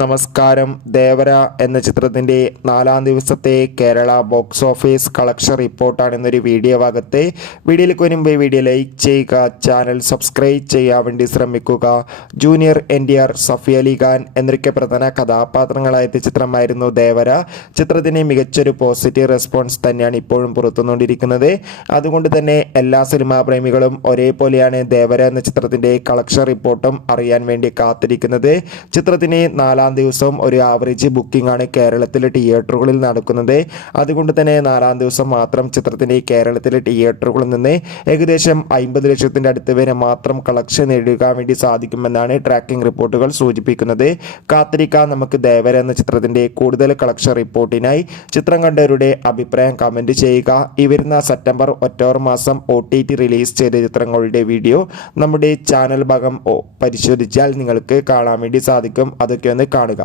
നമസ്കാരം. ദേവര എന്ന ചിത്രത്തിൻ്റെ 4-ാം ദിവസത്തെ കേരള ബോക്സ് ഓഫീസ് കളക്ഷൻ റിപ്പോർട്ടാണ് ഇന്നൊരു വീഡിയോ ഭാഗത്ത്. വീഡിയോയിലേക്ക് വരുമ്പോൾ വീഡിയോ ലൈക്ക് ചെയ്യുക, ചാനൽ സബ്സ്ക്രൈബ് ചെയ്യാൻ വേണ്ടി ശ്രമിക്കുക. ജൂനിയർ NTR, സഫി അലി ഖാൻ എന്നൊക്കെ പ്രധാന കഥാപാത്രങ്ങളായ ചിത്രമായിരുന്നു ദേവര. ചിത്രത്തിന് മികച്ചൊരു പോസിറ്റീവ് റെസ്പോൺസ് തന്നെയാണ് ഇപ്പോഴും പുറത്തുകൊണ്ടിരിക്കുന്നത്. അതുകൊണ്ട് തന്നെ എല്ലാ സിനിമാ പ്രേമികളും ഒരേപോലെയാണ് ദേവര എന്ന ചിത്രത്തിൻ്റെ കളക്ഷൻ റിപ്പോർട്ടും അറിയാൻ വേണ്ടി കാത്തിരിക്കുന്നത്. ചിത്രത്തിന് 4-ാം ദിവസം ഒരു ആവറേജ് ബുക്കിംഗ് ആണ് കേരളത്തിലെ തിയേറ്ററുകളിൽ നടക്കുന്നത്. അതുകൊണ്ട് തന്നെ 4-ാം ദിവസം മാത്രം ചിത്രത്തിന്റെ കേരളത്തിലെ തിയേറ്ററുകളിൽ നിന്ന് ഏകദേശം 50 ലക്ഷത്തിന്റെ അടുത്ത് വരെ മാത്രം കളക്ഷൻ നേടുവാൻ വേണ്ടി സാധിക്കുമെന്നാണ് ട്രാക്കിംഗ് റിപ്പോർട്ടുകൾ സൂചിപ്പിക്കുന്നത്. കാത്തിരിക്കാൻ നമുക്ക് ദേവര എന്ന ചിത്രത്തിന്റെ കൂടുതൽ കളക്ഷൻ റിപ്പോർട്ടിനായി. ചിത്രം കണ്ടവരുടെ അഭിപ്രായം കമന്റ് ചെയ്യുക. ഈ വരുന്ന സെപ്റ്റംബർ ഒക്ടോബർ മാസം OTT റിലീസ് ചെയ്ത ചിത്രങ്ങളുടെ വീഡിയോ നമ്മുടെ ചാനൽ ഭാഗം പരിശോധിച്ചാൽ നിങ്ങൾക്ക് കാണാൻ വേണ്ടി സാധിക്കും. അതൊക്കെ ഒന്ന് കാണുക.